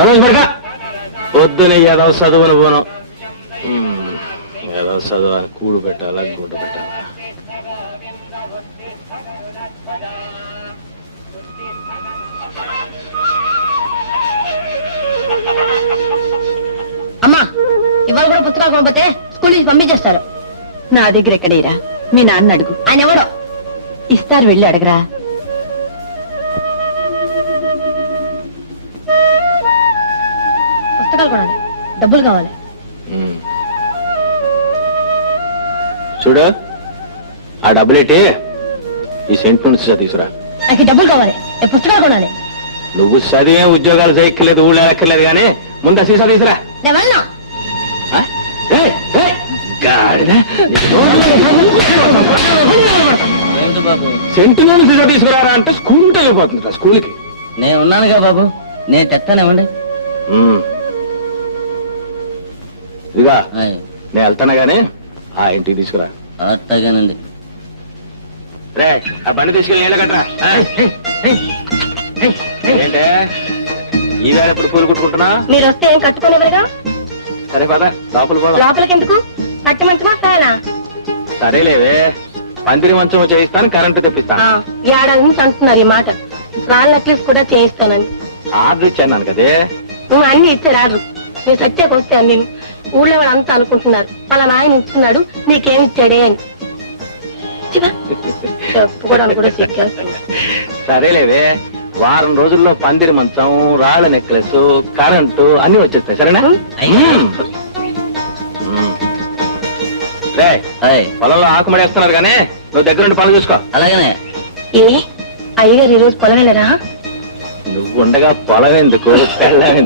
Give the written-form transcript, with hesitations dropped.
పడక వద్దునే ఏదో చదువుని పోను. ఏదో చదువు అని కూడు పెట్టాలా గుడ్డ పెట్టాలా. అమ్మా ఇవాళ కూడా పుస్తకాలు కొనపోతే స్కూల్ నుంచి పంపించేస్తారు. నా దగ్గర ఎక్కడేరా, మీ నాన్న అడుగు. ఆయన ఎవడో ఇస్తారు, వెళ్ళి అడగరా. పుస్తకాలు కొనాలి, డబ్బులు కావాలి. చూడు ఆ డబ్బులేటి ఈ సెంట్ నుంచి తీసుకురా. నాకు డబ్బులు కావాలి, పుస్తకాలు కొనాలి. నువ్వు చదివే ఉద్యోగాలు చేయక్కర్లేదు, ఊళ్ళో ఎక్కర్లేదు, కానీ ముందు సీసా తీసుకురా. నేను వెళ్ళను. సెంటులోని సీసా తీసుకురారా అంటే స్కూల్ వెళ్ళిపోతుంది. స్కూల్కి నేను ఉన్నానుగా బాబు, నేను తెస్తానేవ్వండి. ఇదిగా నేను వెళ్తాను గానీ ఆ ఇంటికి తీసుకురా. అట్టగానండి. రే ఆ బండి తీసుకెళ్ళి నీళ్ళ కట్టరా. ఏంటే ఈ వేళ ఎప్పుడు పూలు కుట్టుకుంటున్నా? మీరు వస్తే ఏం కట్టుకోనివ్వరుగా. సరే పద లోపల పోదాం. లోపలికి ఎందుకు? కట్టి మంచమా ఫ్యానా? సరేలేవే, పందిరి మంచం చేయిస్తాను, కరెంటు తెప్పిస్తాను. ఏడాది నుంచి అంటున్నారు ఈ మాట. రాళ్ళ నెక్లెస్ కూడా చేయిస్తానని ఆర్డర్ ఇచ్చాను కదే. నువ్వు అన్ని ఇచ్చారు ఆర్డర్. నీ సత్యాకి వస్తే నేను ఊళ్ళో వాళ్ళు అంతా అనుకుంటున్నారు పలానా ఆయన ఇచ్చున్నాడు నీకేమి ఇచ్చాడే అని. చెప్పుకోవడానికి కూడా సిగ్గేస్తుంది. సరేలేవే, వారం రోజుల్లో పందిరి మంచం, రాళ్ల నెక్లెస్, కరెంటు అన్ని వచ్చేస్తాయి. సరేనా? రే పొలంలో ఆకుమడేస్తున్నారు కానీ నువ్వు దగ్గరుండి పనులు చూసుకో. అలాగనే. ఏ అయ్యగారు ఈ రోజు పొలం వెళ్ళరా? నువ్వు ఉండగా పొలం ఎందుకు, పెళ్ళం